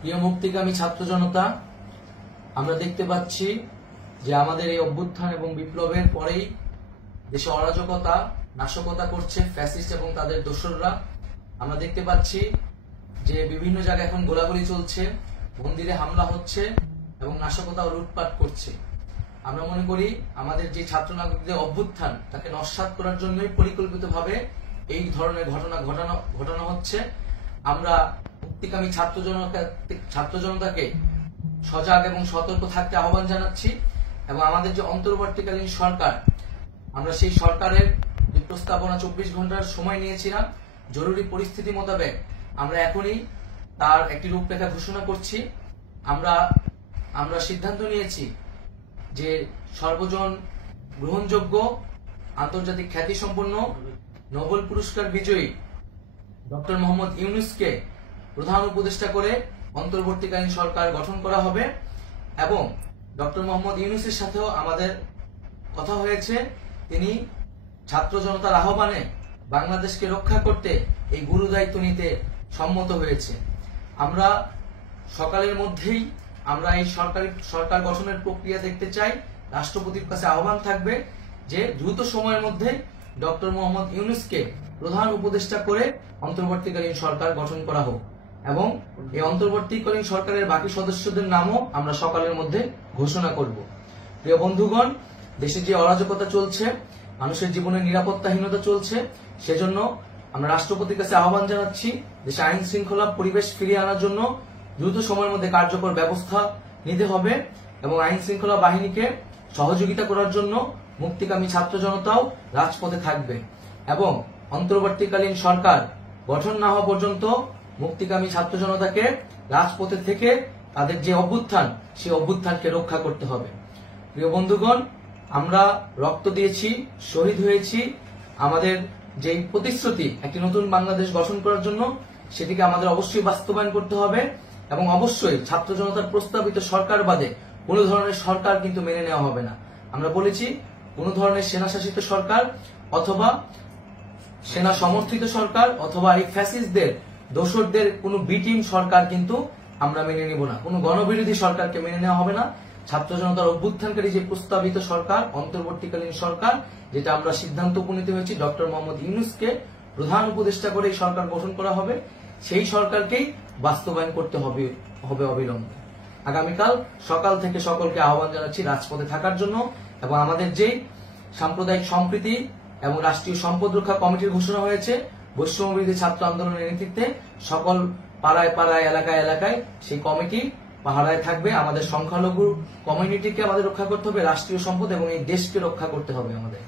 প্রিয় মুক্তিকামী ছাত্র জনতা, আমরা দেখতে পাচ্ছি যে আমাদের এই অভ্যুত্থান এবং বিপ্লবের পরেই দেশে অরাজকতা নাশকতা করছে ফ্যাসিস্ট এবং তাদের দোসররা। আমরা দেখতে পাচ্ছি যে বিভিন্ন জায়গায় এখন গোলাগুলি চলছে, মন্দিরে হামলা হচ্ছে এবং নাশকতা ও লুটপাট করছে। আমরা মনে করি আমাদের যে ছাত্র নাগরিকদের অভ্যুত্থান তাকে নস্যাৎ করার জন্যই পরিকল্পিতভাবে এই ধরনের ঘটনা ঘটানো হচ্ছে। আমরা মুক্তিকামী ছাত্র জনতাকে সজাগ এবং সতর্ক থাকতে আহ্বান জানাচ্ছি এবং আমাদের যে অন্তর্বর্তীকালীন সরকার, আমরা সেই সরকারের যে প্রস্তাবনা 24 ঘন্টার সময় নিয়েছিলাম, জরুরি পরিস্থিতি মোতাবেক আমরা এখনই তার একটি রূপরেখা ঘোষণা করছি। আমরা সিদ্ধান্ত নিয়েছি যে সর্বজন গ্রহণযোগ্য আন্তর্জাতিক খ্যাতিসম্পন্ন নোবেল পুরস্কার বিজয়ী ডক্টর মোহাম্মদ ইউনূসকে প্রধান উপদেষ্টা করে অন্তর্বর্তীকালীন সরকার গঠন করা হবে এবং ডক্টর মোহাম্মদ ইউনূসের সাথেও আমাদের কথা হয়েছে। তিনি ছাত্র জনতার আহ্বানে বাংলাদেশকে রক্ষা করতে এই গুরু দায়িত্ব নিতে সম্মত হয়েছে। আমরা সকালের মধ্যেই আমরা এই সরকার গঠনের প্রক্রিয়া দেখতে চাই। রাষ্ট্রপতির কাছে আহ্বান থাকবে যে দ্রুত সময়ের মধ্যে ডক্টর মোহাম্মদ ইউনূসকে প্রধান উপদেষ্টা করে অন্তর্বর্তীকালীন সরকার গঠন করা হোক এবং এই অন্তর্বর্তীকালীন সরকারের বাকি সদস্যদের নামও আমরা সকালের মধ্যে ঘোষণা করব। প্রিয় বন্ধুগণ, দেশে যে অরাজকতা চলছে, মানুষের জীবনের নিরাপত্তাহীনতা চলছে, সেজন্য আমরা রাষ্ট্রপতির কাছে আহ্বান জানাচ্ছি দেশে আইন শৃঙ্খলা পরিবেশ ফিরিয়ে আনার জন্য দ্রুত সময়ের মধ্যে কার্যকর ব্যবস্থা নিতে হবে এবং আইন শৃঙ্খলা বাহিনীকে সহযোগিতা করার জন্য মুক্তিকামী ছাত্র জনতাও রাজপথে থাকবে এবং অন্তর্বর্তীকালীন সরকার গঠন না হওয়া পর্যন্ত মুক্তিকামী ছাত্র জনতাকে রাজপথে থেকে তাদের যে অভ্যুত্থান, সেই অভ্যুত্থানকে রক্ষা করতে হবে। প্রিয় বন্ধুগণ, আমরা রক্ত দিয়েছি, শহীদ হয়েছি। আমাদের যে প্রতিশ্রুতি একটি নতুন বাংলাদেশ গঠন করার জন্য, সেটিকে আমাদের অবশ্যই বাস্তবায়ন করতে হবে এবং অবশ্যই ছাত্র জনতার প্রস্তাবিত সরকার বাদে কোনো ধরনের সরকার কিন্তু মেনে নেওয়া হবে না। আমরা বলেছি কোন ধরনের সেনা শাসিত সরকার অথবা সেনা সমর্থিত সরকার অথবা এই ফ্যাসিস্টদের দোসরদের কোনো বিটিম সরকার কিন্তু আমরা মেনে নেব না। কোনো গণবিরোধী সরকারকে মেনে নেওয়া হবে না। ছাত্র জনতার অভ্যুত্থানকারী যে প্রস্তাবিত সরকার, অন্তর্বর্তীকালীন সরকার, যেটা আমরা সিদ্ধান্ত উপনীত হয়েছি ডক্টর মোহাম্মদ ইউনূসকে প্রধান উপদেষ্টা করে এই সরকার গঠন করা হবে, সেই সরকারকেই বাস্তবায়ন করতে হবে অবিলম্বে। আগামীকাল সকাল থেকে সকলকে আহ্বান জানাচ্ছি রাজপথে থাকার জন্য এবং আমাদের যে সাম্প্রদায়িক সম্প্রীতি এবং রাষ্ট্রীয় সম্পদ রক্ষা কমিটির ঘোষণা হয়েছে বৈষম্যবিরোধী ছাত্র আন্দোলনের নেতৃত্বে, সকল পাড়ায় পাড়ায় এলাকায় এলাকায় সেই কমিটি পাহারায় থাকবে। আমাদের সংখ্যালঘু কমিউনিটিকে আমাদের রক্ষা করতে হবে, রাষ্ট্রীয় সম্পদ এবং এই দেশকে রক্ষা করতে হবে আমাদের।